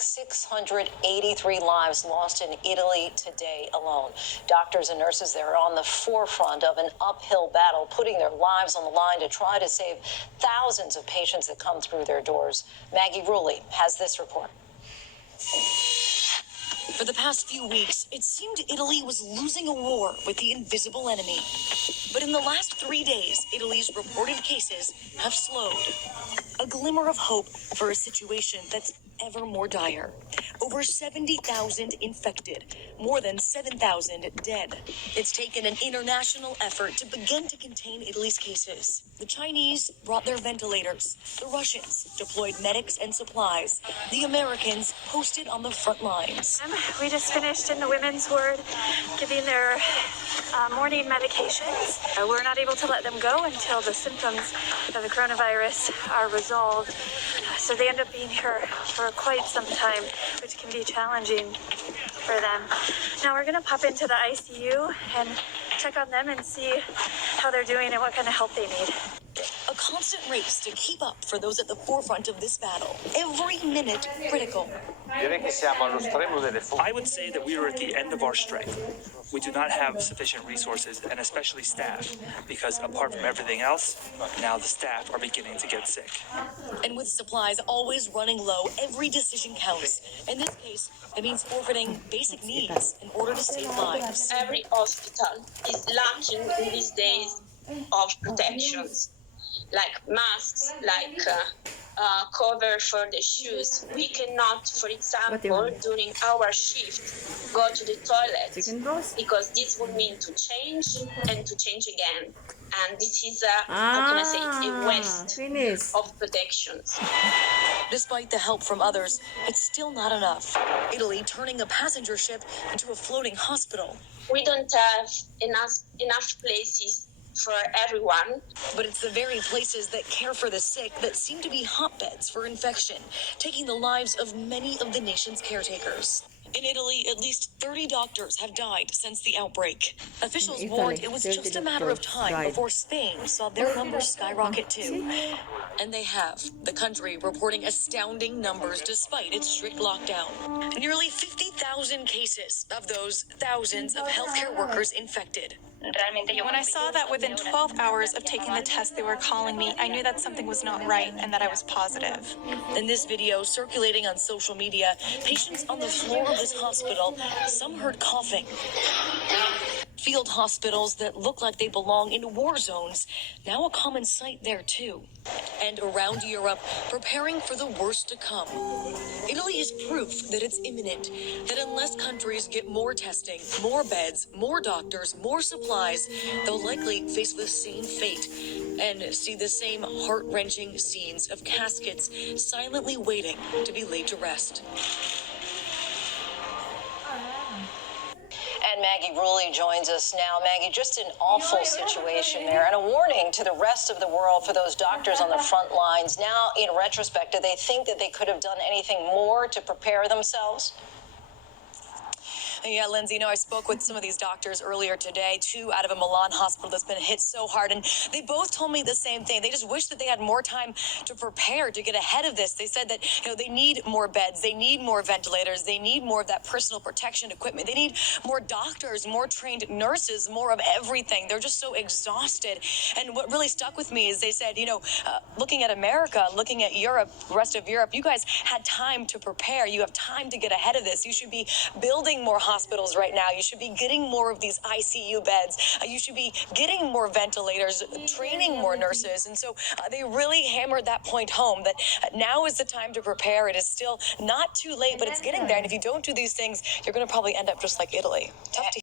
683 lives lost in Italy today alone. Doctors and nurses there are on the forefront of an uphill battle, putting their lives on the line to try to save thousands of patients that come through their doors. Maggie Rulli has this report. For the past few weeks, it seemed Italy was losing a war with the invisible enemy. But in the last 3 days, Italy's reported cases have slowed. A glimmer of hope for a situation that's ever more dire. Over 70,000 infected, more than 7,000 dead. It's taken an international effort to begin to contain Italy's cases. The Chinese brought their ventilators. The Russians deployed medics and supplies. The Americans posted on the front lines. We just finished in the women's ward giving their morning medications. We're not able to let them go until the symptoms of the coronavirus are resolved. So they end up being here for quite some time, which can be challenging for them. Now we're going to pop into the ICU and check on them and see how they're doing and what kind of help they need. A constant race to keep up for those at the forefront of this battle. Every minute critical. I would say that we are at the end of our strength. We do not have sufficient resources, and especially staff, because apart from everything else, now the staff are beginning to get sick. And with supplies always running low, every decision counts. In this case, it means forfeiting basic needs in order to save lives. Every hospital is lacking in these days of protections, like masks, like cover for the shoes. We cannot, for example, during our shift, go to the toilet because this would mean to change and to change again. And this is how can I say it, a waste of protections. Despite the help from others, it's still not enough. Italy turning a passenger ship into a floating hospital. We don't have enough places for everyone. But it's the very places that care for the sick that seem to be hotbeds for infection, taking the lives of many of the nation's caretakers. In Italy, at least 30 doctors have died since the outbreak. Officials warned it was just a matter of time before Spain saw their numbers skyrocket too. And they have. The country reporting astounding numbers despite its strict lockdown. Nearly 50,000 cases, of those, thousands of healthcare workers infected. When I saw that within 12 hours of taking the test they were calling me, I knew that something was not right and that I was positive. In this video circulating on social media, patients on the floor of this hospital, some heard coughing. Field hospitals that look like they belong in war zones, now a common sight there too. And around Europe, preparing for the worst to come. Italy is proof that it's imminent, that unless countries get more testing, more beds, more doctors, more supplies, they'll likely face the same fate and see the same heart-wrenching scenes of caskets silently waiting to be laid to rest. And Maggie Rulli joins us now. Maggie, just an awful situation there, and a warning to the rest of the world for those doctors on the front lines. Now, in retrospect, do they think that they could have done anything more to prepare themselves? Yeah, Lindsay, I spoke with some of these doctors earlier today, 2 out of a Milan hospital that's been hit so hard, and they both told me the same thing. They just wish that they had more time to prepare, to get ahead of this. They said that, they need more beds, they need more ventilators, they need more of that personal protection equipment, they need more doctors, more trained nurses, more of everything. They're just so exhausted. And what really stuck with me is they said, looking at America, looking at Europe, the rest of Europe, you guys had time to prepare. You have time to get ahead of this. You should be building more hospitals right now. You should be getting more of these ICU beds. You should be getting more ventilators, training more nurses. And so they really hammered that point home, that now is the time to prepare. It is still not too late, but it's getting there. And if you don't do these things, you're going to probably end up just like Italy. Tough to